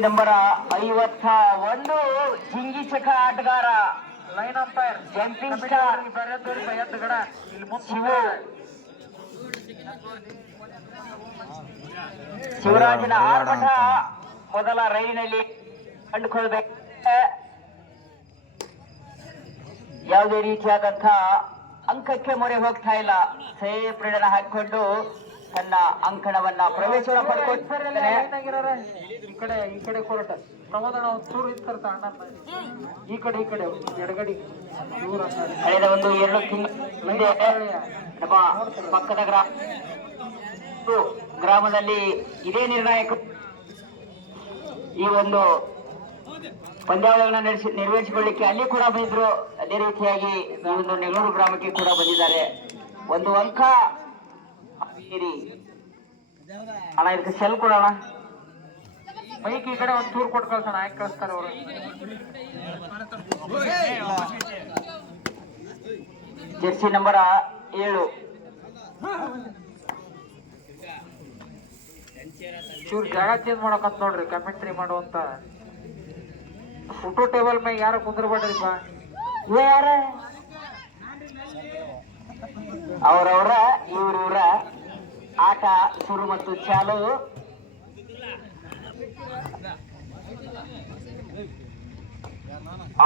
Number 51 Jingi ಚಕ ಆಟಗಾರ line umpire jumping star ಶಿವರಾಜನ ಆರ್ಭಟ ಮೊದಲ ರೈಲಿನಲ್ಲಿ ಕಂಡುಕೊಳ್ಳಬೇಕು. ಯಾವುದೇ ರೀತಿಯಾದಂಥ ಅಂಕಕ್ಕೆ ಮೊರೆ ಹೋಗ್ತಾ ಇಲ್ಲ. ಸೇಫ್ ರೈಡನ್ನ ಹಾಕಿಕೊಂಡು ತನ್ನ ಅಂಕಣವನ್ನ ಪ್ರವೇಶ ಪಡ್ಕೊಳ್ತಾರೆ. ಈ ಕಡೆ ಕೊರಟ ಪ್ರಮೋದನ ಚೂರು ಇರ್ತಾರ ಈ ಕಡೆ ಎಡಗಡಿ ಕಳೆದ ಒಂದು 2 ತಿಂಗಳ ನಮ್ಮ ಪಕ್ಕದ ಗ್ರಾಮದಲ್ಲಿ ಇದೇ ನಿರ್ಣಾಯಕ ಈ ಒಂದು ಪಂದ್ಯಾವಳಿಗಳನ್ನ ನಿರ್ವಹಿಸಿಕೊಳ್ಳಿಕ್ಕೆ ಅಲ್ಲಿ ಕೂಡ ಬಂದಿದ್ರು. ಅದೇ ರೀತಿಯಾಗಿ ಈ ಒಂದು ನೆಗಳೂರು ಗ್ರಾಮಕ್ಕೆ ಕೂಡ ಬಂದಿದ್ದಾರೆ. ಒಂದು ಅಂಕ ಅಣ್ಣ, ಇದಕ್ಕೆ ಸೆಲ್ ಕೊಡೋಣ. ಬೈಕ್ ಈ ಕಡೆ ಒಂದು ಚೂರು ಕೊಟ್ಟು ಕಳ್ಸೋಣ. ಯಾಕೆ ಕಳಿಸ್ತಾರೆ ಅವರು? ಜೆರ್ಸಿ ನಂಬರ 7 ಚೂರು ಜಾಗ ಚೇಂಜ್ ಮಾಡಕಂತ ನೋಡ್ರಿ. ಕಮೆಂಟ್ರಿ ಮಾಡುವಂತ ಫೋಟೋ ಟೇಬಲ್ ಮ್ಯಾಗ ಯಾರು ಕುಂದ್ರಬೇಡ್ರಿಪ್ಪ. ಯಾರ ಅವರವರ ಇವ್ರ ಆಟ ಶುರು ಮತ್ತು ಚಾಲು.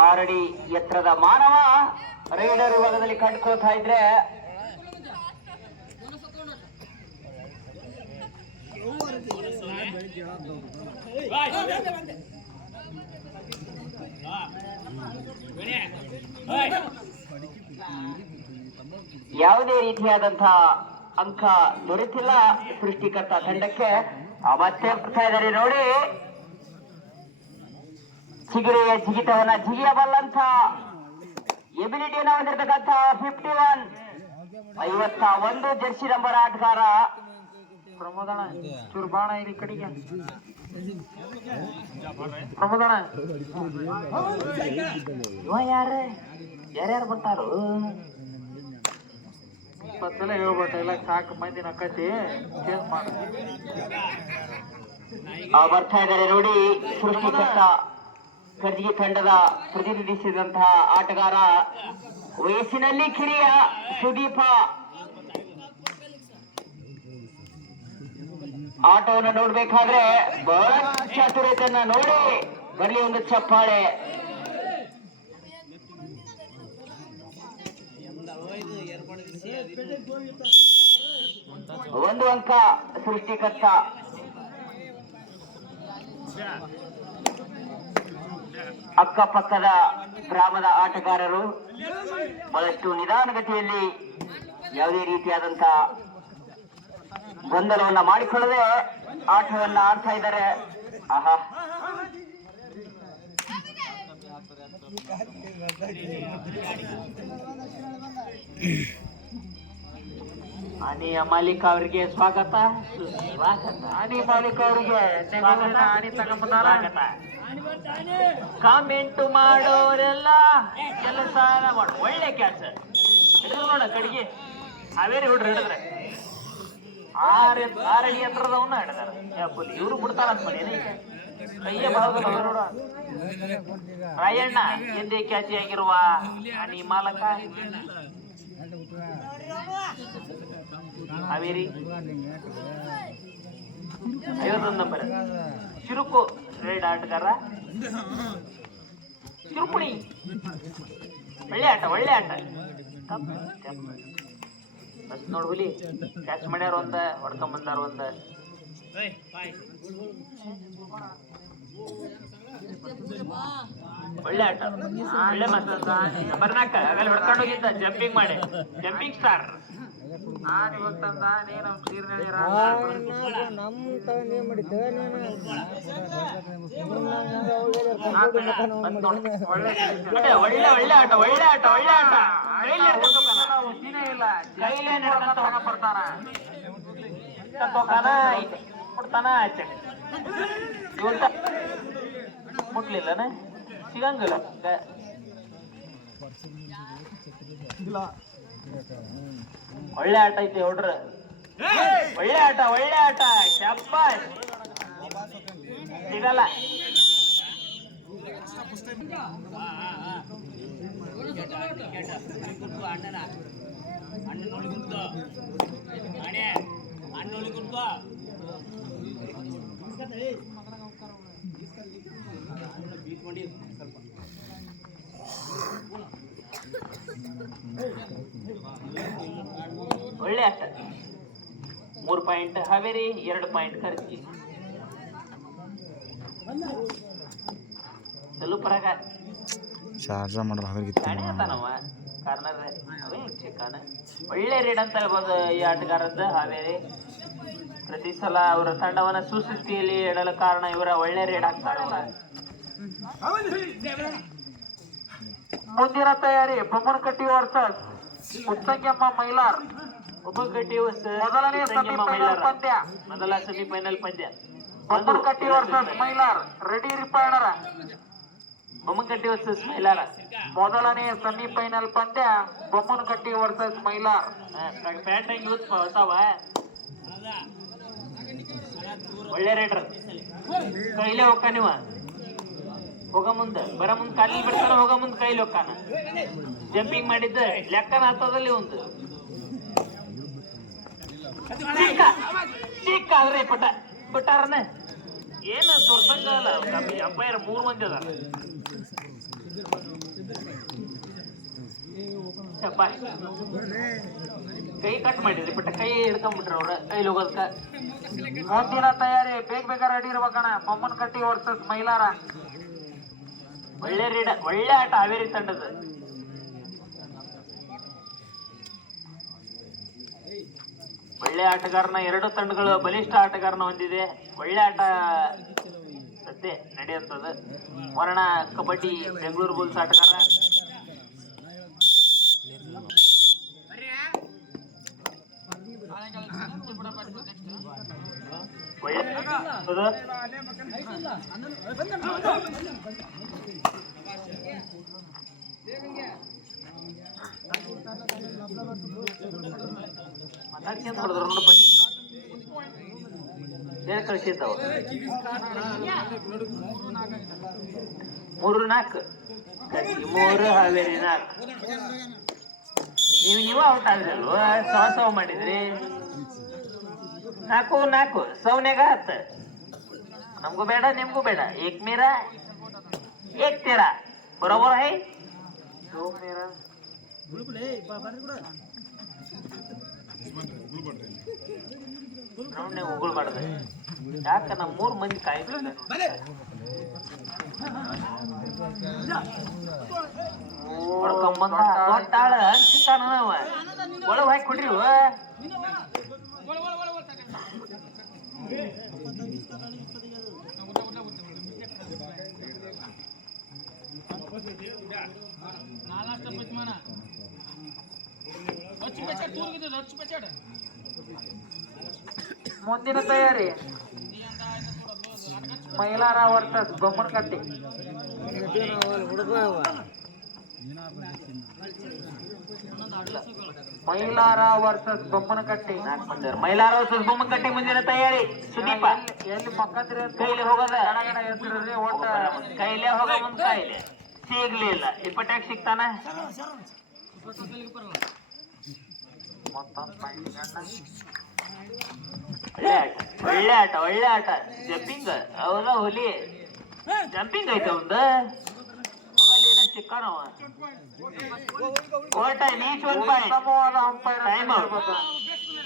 ಆರಡಿ ಎತ್ತರದ ಮಾನವ ರೈಡರ್ ವಿಭಾಗದಲ್ಲಿ ಕಂಡುಕೋತಾ ಇದ್ರೆ ಯಾವುದೇ ರೀತಿಯಾದಂತಹ ಅಂಕ ದೊರೆತಿಲ್ಲ ಸೃಷ್ಟಿಕರ್ತ ತಂಡಕ್ಕೆ. ಮತ್ತೆ ಬರ್ತಾ ಇದ್ದಾರೆ ನೋಡಿ. ಚಿಗಿರೆಯ ಜಿಗಿತವನ್ನ ಜಿಗಿಯಬಲ್ಲಂತ ಎಬಿಲಿಟಿಯನ್ನು ಹೊಂದಿರತಕ್ಕಂಥ 51 ಜೆರ್ಸಿ ನಂಬರ್ ಆಟಗಾರ ಪ್ರಮೋದಣ ಚೂರು ಬಾಣ ಇಲ್ಲಿ ಕಡೆಗೆ. ಪ್ರಮೋದಣ ಯಾರ್ಯಾರು ಬರ್ತಾರೋ ಸಲ ಹೇಳ್ಬಿಟ್ಟ ಇಲ್ಲ ಸಾಕು ಮಂದಿ ನಕ್ಕತಿ ಚೇಂಜ್ ಮಾಡ. ಬರ್ತಾ ಇದ್ದಾರೆ ನೋಡಿ. ಸೃಷ್ಟಿಕರ್ತ ಕರ್ಜಿಗೆ ತಂಡದ ಪ್ರತಿನಿಧಿಸಿದಂತಹ ಆಟಗಾರ ವಯಸ್ಸಿನಲ್ಲಿ ಕಿರಿಯ ಸುದೀಪ. ಆಟವನ್ನು ನೋಡ್ಬೇಕಾದ್ರೆ ಬಹಳ ಚಾತುರ್ಯತೆಯನ್ನ ನೋಡಿ ಬರಲಿ ಒಂದು ಚಪ್ಪಾಳೆ. ಒಂದು ಅಂಕ ಸೃಷ್ಟಿಕರ್ತ. ಅಕ್ಕಪಕ್ಕದ ಗ್ರಾಮದ ಆಟಗಾರರು ಬಹಳಷ್ಟು ನಿಧಾನಗತಿಯಲ್ಲಿ ಯಾವುದೇ ರೀತಿಯಾದಂತ ಗೊಂದಲವನ್ನ ಮಾಡಿಕೊಳ್ಳದೆ ಆಟವನ್ನ ಆಡ್ತಾ ಇದ್ದಾರೆ. ಆಹಾ, ಅನಿ ಮಾಲೀಕ ಅವರಿಗೆ ಸ್ವಾಗತ. ಅನಿ ಮಾಲೀಕ ಅವರಿಗೆ ಅಣಿ ತಗೊಂಬಂದಾರ. ಕಾಮೆಂಟ್ ಮಾಡೋರೆಲ್ಲ ಕೆಲಸ ಮಾಡು. ಒಳ್ಳೆ ಕೆಲಸ ಹಿಡಿದ್ರು ನೋಡ ಕಡೆಗೆ. ಹಾವೇರಿ ಹುಡ್ರು ಹಿಡಿದ್ರೆ 6 ಅಡಿ ಎತ್ತರದವನ್ನ ಹಿಡಿದಾರ. ಇವ್ರು ಬಿಡ್ತಾರ ಅಂತ ಮನೆ ಕೈಯೇ ಬರೋದಿಲ್ಲ ನೋಡ. ರಾಯಣ್ಣ ಹಿಂದೆ ಖ್ಯಾತಿಯಾಗಿರುವ ಅನಿ ಮಾಲಕ ಹಾವೇರಿ 51 ನಂಬರ್ ಚಿರುಕು ರೈಡ್ ಆಟಗಾರ ತಿರುಪುಣಿ. ಒಳ್ಳೆ ಆಟ ಬಸ್ ನೋಡ್ ಹುಲಿ ಕ್ಯಾಚ್ ಮಾಡ್ಯಾರ. ಒಂದ ಹೊಡ್ಕೊಂಡ್ ಬಂದಾರ. ಒಂದ ಒಳ್ಳೆ ಆಟ, ಒಳ್ಳೆ ಮಸ್ತ್. ನಂಬರ್ 4 ಆಗಲ್ಲಿ ಹೊಡ್ಕೊಂಡು ಹೋಗಿದ್ದ ಜಂಪಿಂಗ್ ಮಾಡಿ. ಜಂಪಿಂಗ್ ಸ್ಟಾರ್ ಒಳ್ಳೆ ಆಟ. ಮುಟ್ಲಿಲ್ಲ ಸಿಗಂಗಿಲ್ಲ. ಒಳ್ಳೆ ಆಟ ಐತಿ ಹೊಡ್ರ. ಒಳ್ಳೆ ಆಟ. ಶಾಬಾಷ್. ಸಿಗಲ್ಲ. ಒಳ್ಳೆ ಆಟ. 3 ಪಾಯಿಂಟ್ ಹಾವೇರಿ, 2 ಪಾಯಿಂಟ್ ಕರ್ಕಿ. ಸಲುಪರಾಗ ಚಾರ್ಜ ಮಾಡ್ರ ಕಾಣೆ ಆತಾನವ ಕಾರ್ನರ್ ಅವೇ ಚಿಕ್ಕನ. ಒಳ್ಳೆ ರೀಡ್ ಅಂತ ಹೇಳ್ಬೋದು ಈ ಆಟಗಾರದ್ದು ಹಾವೇರಿ. ಪ್ರತಿ ಸಲ ಅವರ ತಂಡವನ್ನ ಸುಸ್ಥಿತಿಯಲ್ಲಿ ಇಡಲು ಕಾರಣ ಇವರ ಒಳ್ಳೆ ರೀಡ್ ಆಗ್ತಾರೆ. ಮುಂದಿನ ತಯಾರಿ ಬೊಮ್ಮನಕಟ್ಟಿ ವರ್ಸಸ್ ಉತ್ತಂಗಮ್ಮ ಮೈಲಾರ್. ಬೊಮ್ಮನಕಟ್ಟಿ ಮೊದಲನೇ ಸೆಮಿಫೈನಲ್ ಪಂದ್ಯ. ಮೊದಲ ಸೆಮಿಫೈನಲ್ ಪಂದ್ಯ. ಬೊಮ್ಮನಕಟ್ಟಿ ವರ್ಸಸ್ ಮೈಲಾರ್. ರೆಡಿ ರಿಪಾಯಣರ. ಬೊಮ್ಮನಕಟ್ಟಿ ವರ್ಸಸ್ ಮೈಲಾರ ಮೊದಲನೇ ಸೆಮಿಫೈನಲ್ ಪಂದ್ಯ. ಬೊಮ್ಮನಕಟ್ಟಿ ವರ್ಸಸ್ ಮೈಲಾರ್. ಪ್ಯಾಂಟ್ ಯೂಸ್ ಹೊಸಾವ. ಒಳ್ಳೆ ರೈಡರ್. ಕೈಲೇ ಹೋಗ್ಕ ನೀವ. ಹೋಗ ಮುಂದ ಬರ ಮುಂದ್ ಕಾಲಿ ಬಿಡ್ತಾನ, ಹೋಗ ಮುಂದ್ ಕೈಲಿ ಹೋಗ್ಕಾನ. ಜಂಪಿಂಗ್ ಮಾಡಿದ್ದ ಲೆಕ್ಕನ ಹತ್ತದಲ್ಲಿ ಒಂದು ಚಿಕ್ಕ ಆದ್ರೆ ಬಿಟ್ಟಾರನ ಏನು ತೋರ್ಸಂಗಲ್ಲ. ಅಂಪೈರ್ 3 ಮಂದಿ ಅದಾರ. ಕೈ ಕಟ್ ಮಾಡಿದ್ರಿ ಬಟ್ ಕೈ ಹಿಡ್ಕೊಂಡ್ಬಿಟ್ರ ಅವ್ರ ಕೈಲಿ ಹೋಗೋದಕ್ಕ. ಮುಂದಿನ ತಯಾರಿ ಬೇಗ ರೆಡಿ ಇರ್ಬೇಕಣ್ಣ. ಬೊಮ್ಮನಕಟ್ಟಿ ವರ್ಸಸ್ ಮೈಲಾರ. ಒಳ್ಳೆ ರೀಡ, ಒಳ್ಳೆ ಆಟ ಹಾವೇರಿ ತಂಡದ. ಒಳ್ಳೆ ಆಟಗಾರನ, 2 ತಂಡಗಳು ಬಲಿಷ್ಠ ಆಟಗಾರನ ಹೊಂದಿದೆ. ಒಳ್ಳೆ ಆಟ ಸದ್ಯ ನಡೆಯುತ್ತದೆ. ವರ್ಣ ಕಬಡ್ಡಿ ಬೆಂಗಳೂರು ಬುಲ್ಸ್ ಆಟಗಾರ. ಏನ್ ಕಳಿಸಿದ್ದಾವ 3-4 3 ಹಾವೇರಿ 4. ನೀವು ಔಟ್ ಆದ್ರಲ್ವ, ಸವ ಮಾಡಿದ್ರಿ. 4-4 ಸೌನ್ಯಾಗ 10. ನಮಗೂ ಬೇಡ ನಿಮ್ಗೂ ಬೇಡ. ಏಕ್ ಮೇರಾ ಏಕ್ ತೇರಾ ಬರೋಬರ್ ಹೈ. ಉಗುಳ್ಬಾರ್ದು. ಯಾಕ ನಮ್ 3 ಮಂದಿ ಕಾಯ್ಬೇಕು. ಹೊಡ್ಕೊಂಬಂದ ದೊಡ್ಡಾಳ ಅನ್ಸಿತಾನ ನಾವ. ಒಳಗ್ ಹಾಕಿ ಕೊಡ್ರಿ. ಮುಂದಿನ ತಯಾರಿ Mailara versus Bommanakatti. Mailara versus Bommanakatti. Mailara versus Bommanakatti. ಮುಂದಿನ ತಯಾರಿ ಸುದೀಪ. ಎಲ್ಲಿ ಮಕ್ಕಂದ್ರಿ ಕೈಲಿ ಹೋಗೋದ ಎತ್ತಿರ್ರಿ. ಒಟ್ಟ ಕೈಲೇ ಹೋಗ ಮುಂದ್ ಕಾಯಿಲೆ ಸಿಗ್ಲಿಲ್ಲ. ಇಪ್ಪಟ್ಟಾಗ ಸಿಗ್ತಾನ. ಒಳ್ಳೆ ಆಟ, ಒಳ್ಳೆ ಆಟ. ಜಂಪಿಂಗ್ ಹೌದ ಹುಲಿ ಜಂಪಿಂಗ್ ಐತೆ ಒಂದು. ಏನ ಸಿಕ್ಕಾನವ.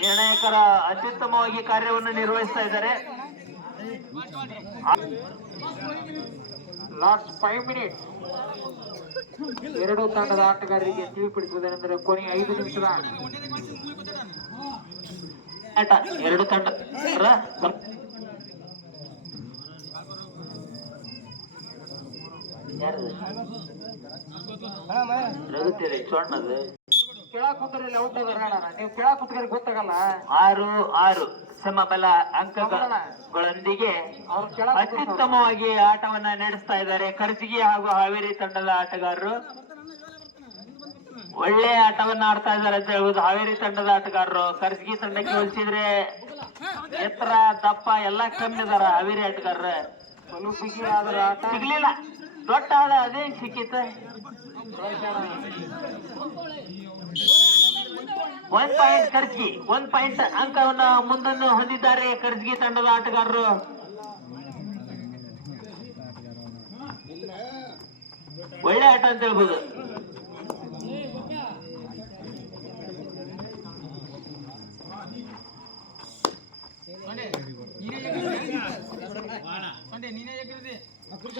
ನಿರ್ಣಾಯಕರ ಅತ್ಯುತ್ತಮವಾಗಿ ಕಾರ್ಯವನ್ನು ನಿರ್ವಹಿಸ್ತಾ ಇದ್ದಾರೆ. Last 5 minutes. 2 ತಂಡದ ಆಟಗಾರರಿಗೆ ತಿಳಿಪಡಿಸುವುದೇನೆಂದರೆ ಕೊನೆಯ 5 ನಿಮಿಷದ ಆಟ. 2 ತಂಡ ರಘುತ್ತೀರಿ ಚೋಣ್ಣದು ಕೆಳಕ್ ಕೂತರಲ್ಲಿ ಔಟ್ ಅದಾರ. ನೀವು ಕೆಳಕ್ ಕೂತ್ಕರಿ ಗೊತ್ತಾಗಲ್ಲ. 6-6 ಸಮಬಲ ಅಂಕಗಳೊಂದಿಗೆ ಅತ್ಯುತ್ತಮವಾಗಿ ಆಟವನ್ನ ನಡೆಸ್ತಾ ಇದ್ದಾರೆ ಕರ್ಜಿಗಿ ಹಾಗೂ ಹಾವೇರಿ ತಂಡದ ಆಟಗಾರರು. ಒಳ್ಳೆ ಆಟವನ್ನ ಆಡ್ತಾ ಇದ್ದಾರೆ ಅಂತ ಹೇಳ್ಬೋದು ಹಾವೇರಿ ತಂಡದ ಆಟಗಾರರು. ಕರ್ಜಿಗಿ ತಂಡಕ್ಕೆ ಹೋಲಿಸಿದ್ರೆ ಎತ್ತರ ದಪ್ಪ ಎಲ್ಲಾ ಕಮ್ಮಿ ಇದಾರ ಹಾವೇರಿ ಆಟಗಾರರು. ಬಲು ಬಿಗಿ ಆದ್ರ ಆಟ ಸಿಗ್ಲಿಲ್ಲ. ದೊಡ್ಡ ಆಳ ಅದೇನ್ ಸಿಕ್ಕಿತ್ತ. 1 ಪಾಯಿಂಟ್ ಕರ್ಜಗಿ. 1 ಪಾಯಿಂಟ್ ಅಂಕವನ್ನ ಮುಂದನ್ನು ಹೊಂದಿದ್ದಾರೆ ಕರ್ಜಗಿ ತಂಡದ ಆಟಗಾರರು. ಒಳ್ಳೆ ಆಟ ಅಂತ ಹೇಳ್ಬೋದು.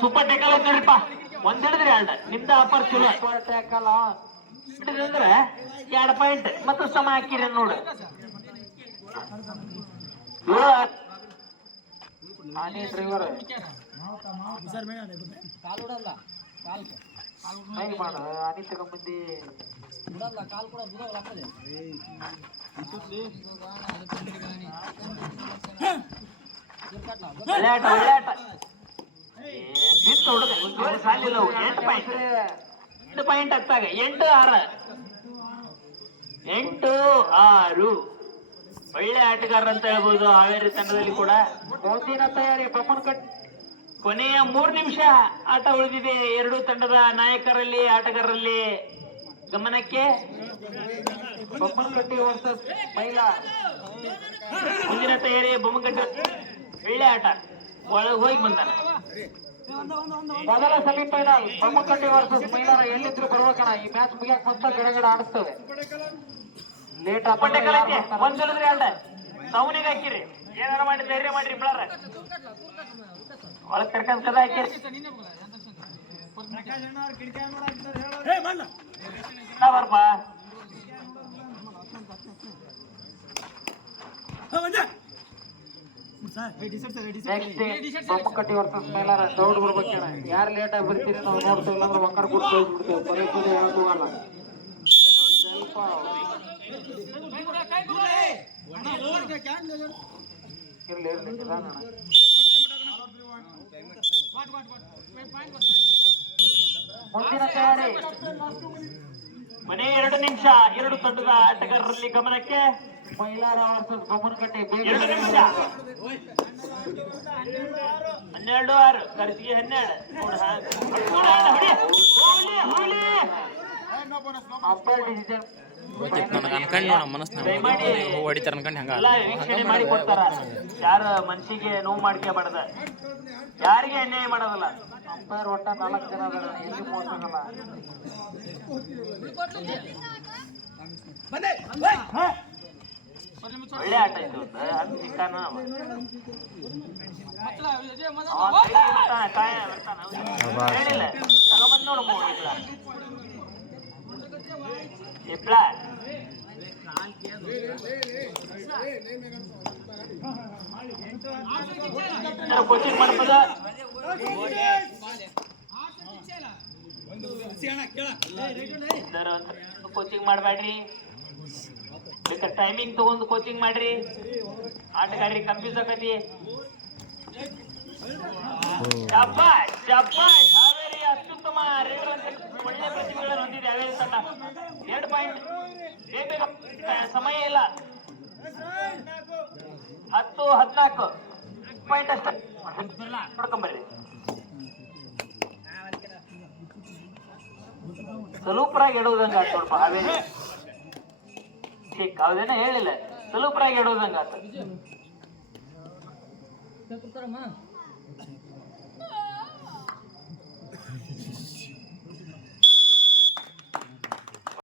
ಸೂಪರ್ ಟೇಕಲ್ ಅಂತ ನೋಡ್ರಿಪ್ಪ. ಒಂದ್ ಹಿಡಿದ್ರಿ ಅಲ್ಡ ನಿಮ್ದ ಅಪ್ಪರ್ ಚಲೋ ಟ್ಯಾಕಲ್ ಹಿಡಿದ್ರೆ 2 ಪಾಯಿಂಟ್ ಮತ್ತು ಸಮ ಹಾಕಿರಿ ನೋಡು. ಆನೆ ಡ್ರೈವರ್ ಹೆಂಗ್ ಮಾಡ ಆನೆ ತಗೊಂಬಂದಿ ಒಳ್ಳೆ ಆಟ ಒಳ್ಳೆ ಆಟ. ಬಿತ್ತು ಹೊಡೆದ ಸಾಲಿಲ್ಲ. 8 ಪಾಯಿಂಟ್ 8 ಪಾಯಿಂಟ್ ಹತ್ತಾಗ 8-6 8-6. ಒಳ್ಳೆ ಆಟಗಾರ ಅಂತ ಹೇಳ್ಬೋದು ಹಾವೇರಿ ತಂಡದಲ್ಲಿ ಕೂಡ. ಮುಂದಿನ ತಯಾರಿ ಬೊಮ್ಮನಕಟ್ಟಿ. ಕೊನೆಯ 3 ನಿಮಿಷ ಆಟ ಉಳಿದಿದೆ. ಎರಡೂ ತಂಡದ ನಾಯಕರಲ್ಲಿ ಆಟಗಾರರಲ್ಲಿ ಗಮನಕ್ಕೆ. ಬೊಮ್ಮನಕಟ್ಟಿ ವರ್ಸಸ್ ಮೈಲಾ. ಮುಂದಿನ ತಯಾರಿ ಬೊಮ್ಮನಕಟ್ಟಿ. ಒಳ್ಳೆ ಆಟ. ಒಳಗೆ ಹೋಗಿ ಬಂದಾನ. ಮೊದಲ ಸೆಮಿಫೈನಲ್ ಬೊಮ್ಮನಕಟ್ಟಿ ವರ್ಸಸ್ ಮೈಲಾರ. ಎಲ್ಲಿದ್ರು ಬರ್ಬೇಕಣ. ಈ ಮ್ಯಾಚ್ ಮುಗಿಯಕ್ ಮೊತ್ತ ಗಡಗಡ ಆಡಿಸ್ತದೆ. ಲೇಟ್ ಪಟ್ಟೆಕಲೈತೆ ಒಂದ್ ಹೇಳಿದ್ರಿ ಅಲ್ಡ ಸೌನಿಗೆ ಹಾಕಿರಿ. ಏನಾರ ಮಾಡಿ ಧೈರ್ಯ ಮಾಡ್ರಿ ಬಿಳಾರ. ಒಳಗ್ ಕರ್ಕೊಂಡ್ ಕದ ಹಾಕಿರಿ. ಬರ್ಪ ನೆಕ್ಸ್ಟ್ ಬೊಮ್ಮನಕಟ್ಟಿ ವರ್ಸಸ್ ಮೈಲಾರ. ದೌಡ್ ಬರ್ಬೇಕಣ. ಯಾರು ಲೇಟ್ ಆಗಿ ಬರ್ತೀರಿ ನಾವು ನೋಡ್ತೇವೆ. ಇಲ್ಲಾಂದ್ರೆ ಒಕ್ಕರ್ ಗುಡ್ ಹೋಗ್ಬಿಡ್ತೇವೆ. ಪರೀಕ್ಷೆ ಹೇಳ್ಬೋಗಲ್ಲ. ಸ್ವಲ್ಪ ಇರ್ಲಿ ಇರ್ಲಿ ನಿಧಾನ. ಮುಂದಿನ ತಯಾರಿ ಮನೆ 2 ನಿಮಿಷ. ಎರಡು ತಂಡದ ಆಟಗಾರರಲ್ಲಿ ಗಮನಕ್ಕೆ. ಮೈಲಾರ ವರ್ಸಸ್ ಬೊಮ್ಮನಕಟ್ಟಿ. 2 ನಿಮಿಷ. 12-6 ಖರ್ಚಿಗೆ 12. Umpire decision. ನನಗೆ ಅನ್ಕಂಡು ನೋಡ ಮನಸ್ಸಿನ ಹೊಡಿತಾರ ಅನ್ಕಂಡು ಹಂಗ ಎಲ್ಲ ವೀಕ್ಷಣೆ ಮಾಡಿ ಕೊಡ್ತಾರ. ಯಾರ ಮನ್ಸಿಗೆ ನೋವು ಮಾಡ್ಕೋಬಾರ್ದ. ಯಾರಿಗೆ ಅನ್ಯಾಯ ಮಾಡೋದಲ್ಲ. ಅಂಪೈರ್ ಒಟ್ಟ 4 ಜನ ಅದಾರ. ಎಲ್ಲಿ ಮೋಸ ಆಗಲ್ಲ. ಒಳ್ಳೆ ಆಟ ಇತ್ತು. ಹಂಗ ಸಿಕ್ಕಾನ ಹೇಳಿಲ್ಲ. ತಗೊಂಬಂದ್ ನೋಡು ಇಪ್ಲ ಕೋಚಿಂಗ್ ಮಾಡ್ಬೋದ. ಕೋಚಿಂಗ್ ಮಾಡ್ಬೇಡ್ರಿ. ಬೇಕಾದ್ರೆ ಟೈಮಿಂಗ್ ತಗೊಂಡು ಕೋಚಿಂಗ್ ಮಾಡ್ರಿ. ಆಟಗಾರರಿಗೆ ಕನ್ಫ್ಯೂಸ್ ಆಗತಿ. ಶಬ್ಬಾಷ್ ಶಬ್ಬಾಷ್. ಹಾವೇರಿ ಅತ್ಯುತ್ತಮ ರೇಡರ್ ಅಂತ ಒಳ್ಳೆ ಪ್ರತಿಭೆಗಳನ್ನು ಹೊಂದಿದೆ ಹಾವೇರಿ ತಂಡ. 2 ಪಾಯಿಂಟ್. ಬೇಗ ಸಮಯ ಇಲ್ಲ. 10-14 ಪಾಯಿಂಟ್ ಅಷ್ಟೇ. ನೋಡ್ಕೊಂಬರ್ರಿ. ಸ್ವಲೂಪರಾಗಿ ಇಡುವುದಂಗ ಆತ ನೋಡಪ್ಪ ಹಾವೇರಿ. ಹೌದೇನ ಹೇಳಿಲ್ಲ. ಸ್ವಲೂಪರಾಗಿ ಇಡುವುದಂಗ ಆತ.